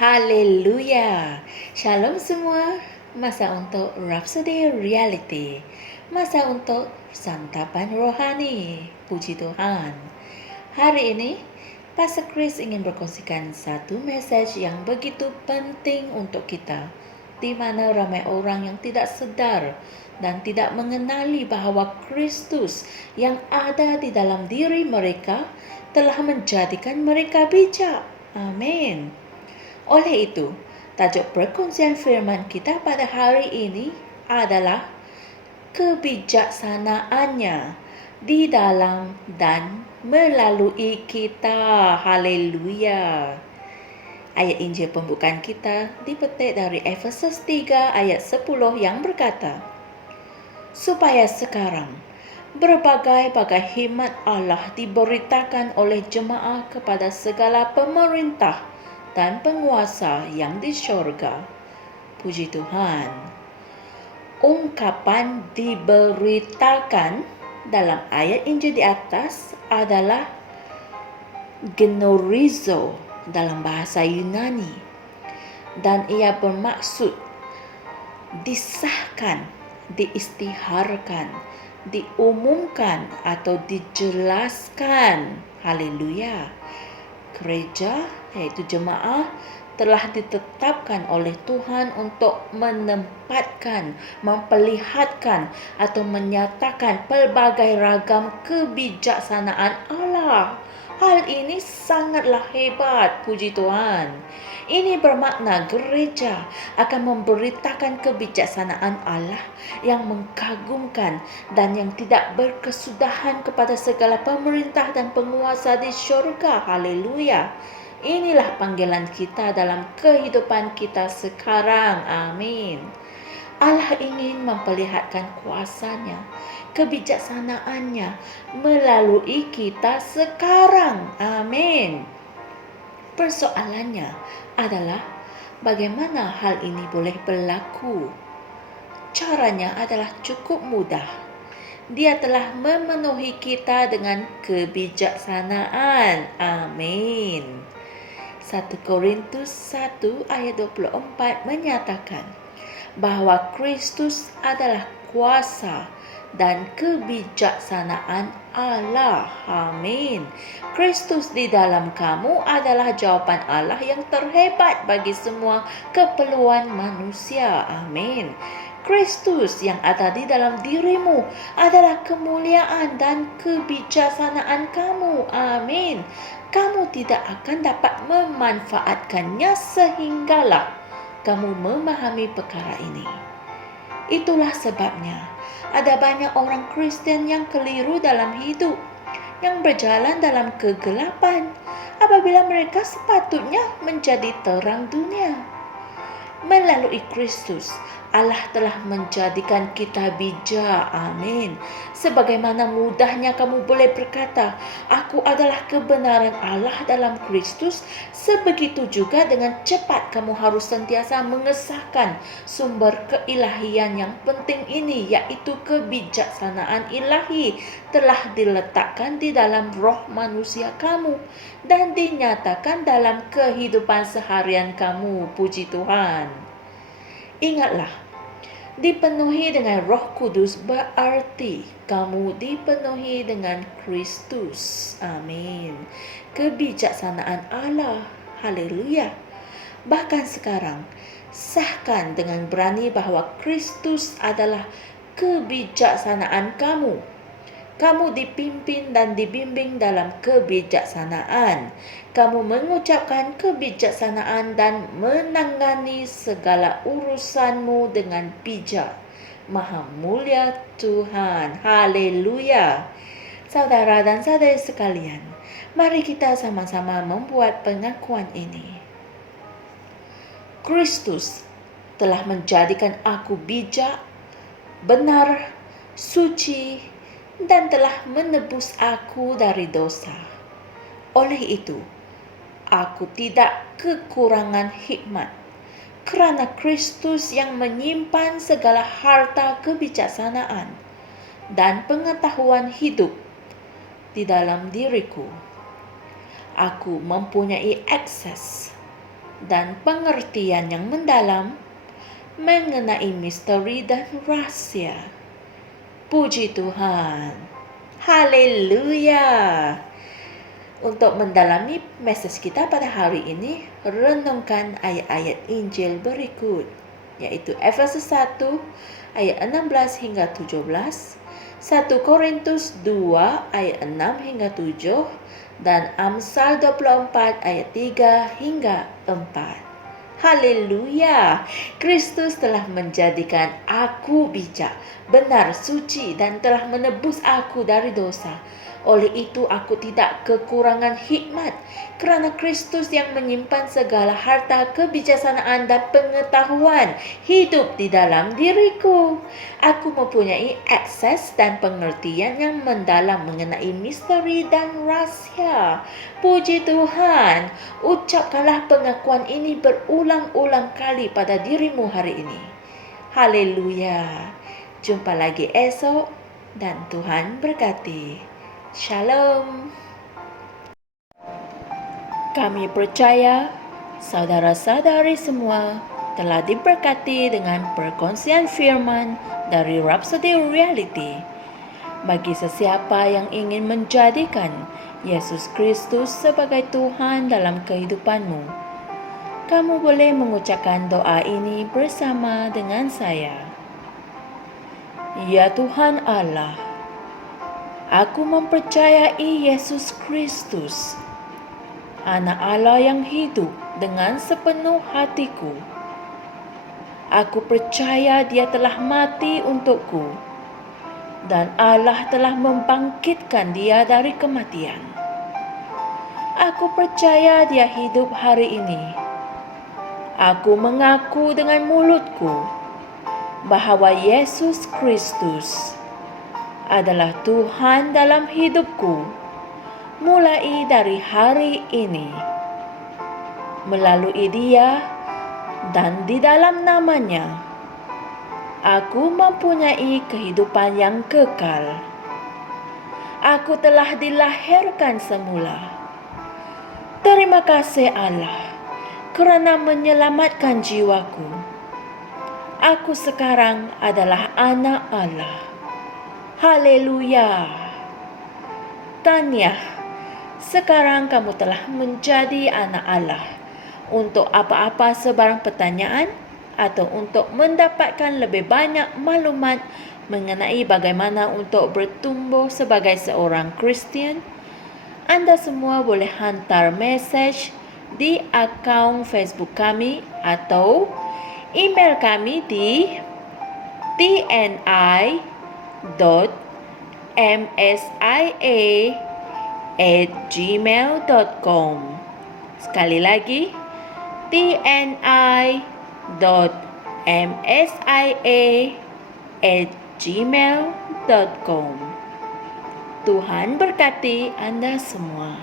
Haleluya. Shalom semua. Masa untuk Rhapsody Reality. Masa untuk santapan rohani. Puji Tuhan. Hari ini, Pastor Chris ingin berkongsikan satu message yang begitu penting untuk kita, di mana ramai orang yang tidak sadar dan tidak mengenali bahawa Kristus yang ada di dalam diri mereka telah menjadikan mereka bijak. Amin. Oleh itu, tajuk perkongsian firman kita pada hari ini adalah kebijaksanaannya di dalam dan melalui kita. Haleluya. Ayat Injil pembukaan kita dipetik dari Efesus 3 ayat 10 yang berkata, supaya sekarang berbagai-bagai hikmat Allah diberitakan oleh jemaah kepada segala pemerintah dan penguasa yang di syurga. Puji Tuhan. Ungkapan diberitakan dalam ayat Injil di atas adalah genorizo dalam bahasa Yunani, dan ia bermaksud disahkan, diisytiharkan, diumumkan atau dijelaskan. Haleluya. Gereja, yaitu jemaah, telah ditetapkan oleh Tuhan untuk menempatkan, memperlihatkan atau menyatakan pelbagai ragam kebijaksanaan Allah. Hal ini sangatlah hebat, puji Tuhan. Ini bermakna gereja akan memberitakan kebijaksanaan Allah yang mengagumkan dan yang tidak berkesudahan kepada segala pemerintah dan penguasa di syurga. Haleluya. Inilah panggilan kita dalam kehidupan kita sekarang. Amin. Allah ingin memperlihatkan kuasanya, kebijaksanaannya melalui kita sekarang. Amin. Persoalannya adalah bagaimana hal ini boleh berlaku. Caranya adalah cukup mudah. Dia telah memenuhi kita dengan kebijaksanaan. Amin. 1 Korintus 1 ayat 24 menyatakan bahawa Kristus adalah kuasa dan kebijaksanaan Allah. Amin. Kristus di dalam kamu adalah jawapan Allah yang terhebat bagi semua keperluan manusia. Amin. Kristus yang ada di dalam dirimu adalah kemuliaan dan kebijaksanaan kamu. Amin. Kamu tidak akan dapat memanfaatkannya sehinggalah kamu memahami perkara ini. Itulah sebabnya ada banyak orang Kristen yang keliru dalam hidup, yang berjalan dalam kegelapan apabila mereka sepatutnya menjadi terang dunia. Melalui Kristus, Allah telah menjadikan kita bijak. Amin. Sebagaimana mudahnya kamu boleh berkata, aku adalah kebenaran Allah dalam Kristus, sebegitu juga dengan cepat kamu harus sentiasa mengesahkan sumber keilahian yang penting ini, yaitu kebijaksanaan ilahi telah diletakkan di dalam roh manusia kamu dan dinyatakan dalam kehidupan seharian kamu. Puji Tuhan. Ingatlah, dipenuhi dengan Roh Kudus berarti kamu dipenuhi dengan Kristus. Amin. Kebijaksanaan Allah. Haleluya. Bahkan sekarang, sahkan dengan berani bahawa Kristus adalah kebijaksanaan kamu. Kamu dipimpin dan dibimbing dalam kebijaksanaan. Kamu mengucapkan kebijaksanaan dan menangani segala urusanmu dengan bijak. Maha mulia Tuhan. Haleluya. Saudara dan saudari sekalian, mari kita sama-sama membuat pengakuan ini. Kristus telah menjadikan aku bijak, benar, suci, dan telah menebus aku dari dosa. Oleh itu, aku tidak kekurangan hikmat, kerana Kristus yang menyimpan segala harta kebijaksanaan dan pengetahuan hidup di dalam diriku. Aku mempunyai akses dan pengertian yang mendalam mengenai misteri dan rahasia. Puji Tuhan. Haleluya. Untuk mendalami message kita pada hari ini, renungkan ayat-ayat Injil berikut, yaitu Efesus 1 ayat 16 hingga 17, 1 Korintus 2 ayat 6 hingga 7, dan Amsal 24 ayat 3 hingga 4. Haleluya! Kristus telah menjadikan aku bijak, benar, suci, dan telah menebus aku dari dosa. Oleh itu aku tidak kekurangan hikmat, kerana Kristus yang menyimpan segala harta kebijaksanaan dan pengetahuan hidup di dalam diriku. Aku mempunyai akses dan pengertian yang mendalam mengenai misteri dan rahasia. Puji Tuhan, ucapkanlah pengakuan ini berulang-ulang kali pada dirimu hari ini. Haleluya. Jumpa lagi esok dan Tuhan berkati. Shalom. Kami percaya saudara-saudari semua telah diberkati dengan perkongsian firman dari Rhapsody Reality. Bagi sesiapa yang ingin menjadikan Yesus Kristus sebagai Tuhan dalam kehidupanmu, kamu boleh mengucapkan doa ini bersama dengan saya. Ya Tuhan Allah, aku mempercayai Yesus Kristus, Anak Allah yang hidup dengan sepenuh hatiku. Aku percaya Dia telah mati untukku, dan Allah telah membangkitkan Dia dari kematian. Aku percaya Dia hidup hari ini. Aku mengaku dengan mulutku bahwa Yesus Kristus adalah Tuhan dalam hidupku mulai dari hari ini. Melalui Dia dan di dalam nama-Nya, aku mempunyai kehidupan yang kekal. Aku telah dilahirkan semula. Terima kasih Allah kerana menyelamatkan jiwaku. Aku sekarang adalah anak Allah. Haleluya. Tahniah, sekarang kamu telah menjadi anak Allah. Untuk apa-apa sebarang pertanyaan atau untuk mendapatkan lebih banyak maklumat mengenai bagaimana untuk bertumbuh sebagai seorang Kristian, Anda semua boleh hantar mesej di akaun Facebook kami atau email kami di tni.msia@gmail.com. Sekali lagi, tni.msia@gmail.com. Tuhan berkati Anda semua.